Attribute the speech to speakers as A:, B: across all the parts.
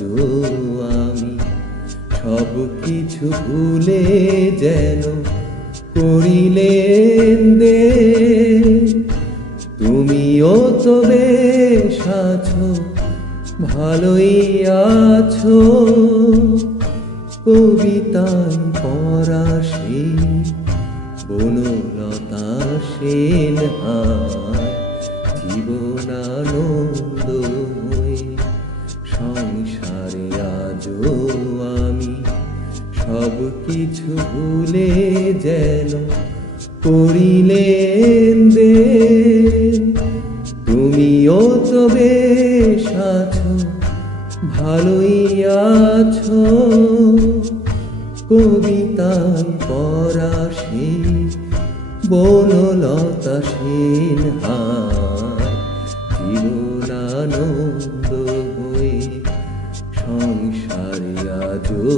A: আমি সব কিছু ভুলে যেন করিলেন দে তুমিও তো বেশ আছো, ভালোই আছো। কবিতায় পড়া সেই বনলতা সেন জীবনানন্দ কিছু ভুলে যেন করিলেন দে তুমিও তো বেশ আছো, ভালোই আছো। কবিতায় পড়া সেই বনলতা সেন জীবনানন্দ হয়ে সংসারে আজও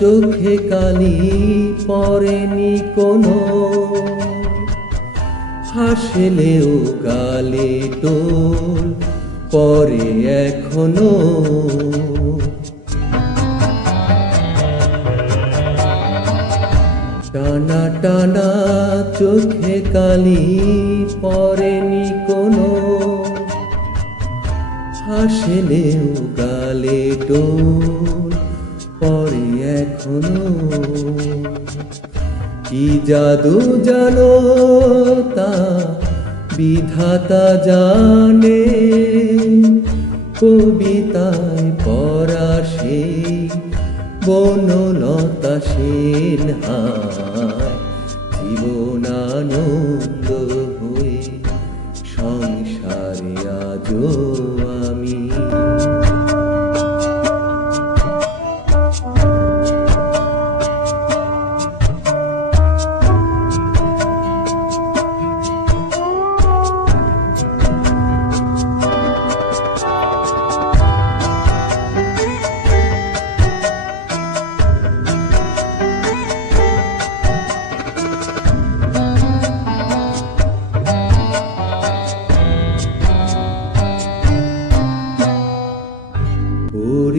A: চোখে কালি পরেনি কোনো। হাসলেও গালে টোল পরে এখনও। টানা টানা চোখে কালি পরেনি কোনো। হাসলেও গালে টোল পরে এখনও। কি জাদু জানো তা বিধাতা জানে। কবিতায় পড়া সেই বনলতা সেন জীবনানন্দ হয়ে সংসারে আজও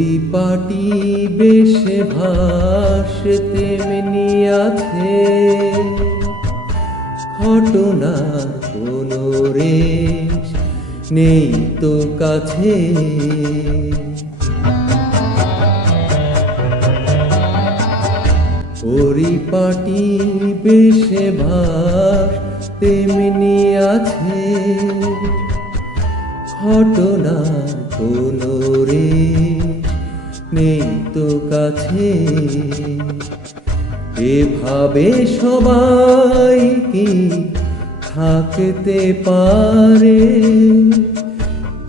A: পরিপাটি বেশে ভাস তেমনি আছে। ঘটনার কোনো রেশ নেই তো কাছে। পরিপাটি বেশে ভাস তেমনি আছে। ঘটনার কোনো রে কাছে এভাবে সবাই কি থাকতে পারে?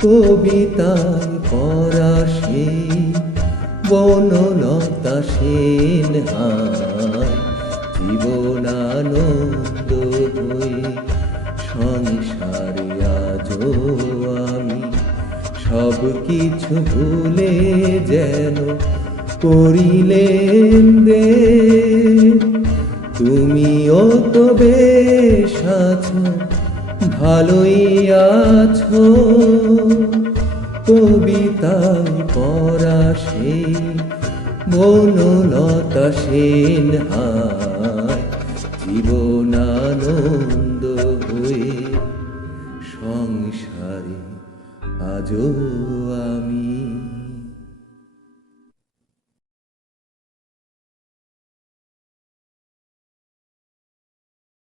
A: কবিতায় পড়া সেই বনলতা সেন জীবনানন্দ হয়ে সংসারে আজও আমি। সব কিছু ভুলে যেন করিলেন দে তুমিও তো বেশ আছো, ভালোই আছো। কবিতায় পড়া সেই বনলতা সেন জীবনানন্দ হয়ে সংসারে আজও আমি।